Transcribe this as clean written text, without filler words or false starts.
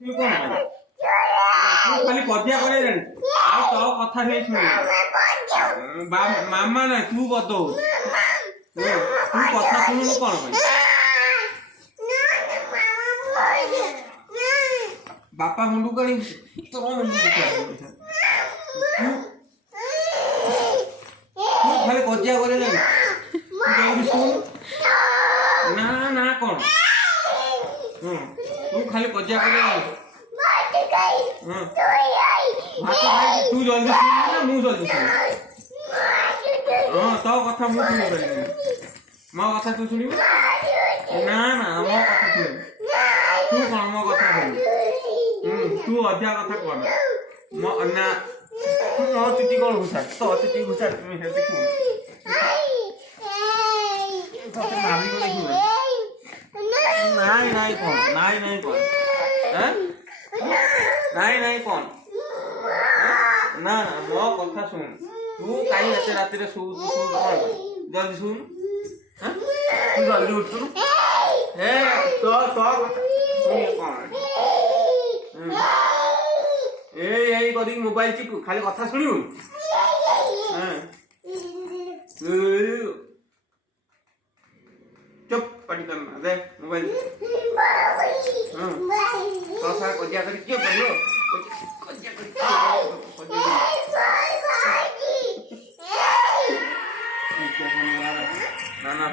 ତୁ କଣ ପାଇଁ? ତୁ ଖାଲି କଜିଆ କରିବା ଜାଣିଛୁ ଆଉ ତୋ କଥା ହେଇ ଶୁଣିବୁ ମାମା ନା ତୁ ବଦଉ ତୁ କଥା ଶୁଣିବୁ କଣ ପାଇଁ? ବାପା ମୁଣ୍ଡକୁ କାଢି ତୋ ମୁଣ୍ଡକୁ ତୁ ଖାଲି କଜିଆ କରିବା ଜାଣିଛୁ ଜଲ୍ଦି ଶୁଣୁ ନା ନା କଣ ତୁ ଖାଲି କଜିଆ କରିବା ଜାଣିଛୁ ଭାତ ଖାଇକି ତୁ ଜଲ୍ଦି ଶୁଣିବୁ ନା ମୁଁ ଜଲ୍ଦି ଶୁଣିବି? ହଁ ତୋ କଥା ମୁଁ ଶୁଣିପାରିବିନି ମୋ କଥା ତୁ ଶୁଣିବୁ ନା ନା ମୋ କଥା ଶୁଣିବୁ ତୁ କଣ ମୋ କଥା ଶୁଣିବୁ ତୁ ଅଧିକା କଥା କଣ ମୋ ନା ମୋ ଚୁଟି କଣ ଘୁଷା ତୋ ଚୁଟି ଘୁଷା ଦେଖିବୁ ତତେ ମାରିବ ଦେଖିବୁ ନାଇଁ ନାଇଁ କଣ ନାଇଁ ନାଇଁ କଣ ନାଇଁ ନାଇଁ କଣ ନା ନା ମୋ କଥା ଶୁଣ ତୁ କାହିଁ ଏତେ ରାତିରେ ଶୋଉଛୁ କଣ ଜଲ୍ଦି ଶୁଣୁ ତୁ ଜଲ୍ଦି ଉଠୁନୁ ଏ ତୋ କଣ ଏଇ କରିକି ମୋବାଇଲ ଚିପୁ ଖାଲି କଥା ଶୁଣିବୁ ଚୁପ ପାଟି କରନା ଦେ ମୋବାଇଲ तो सारा कजिया कर क्यों करियो कजिया कर ना ना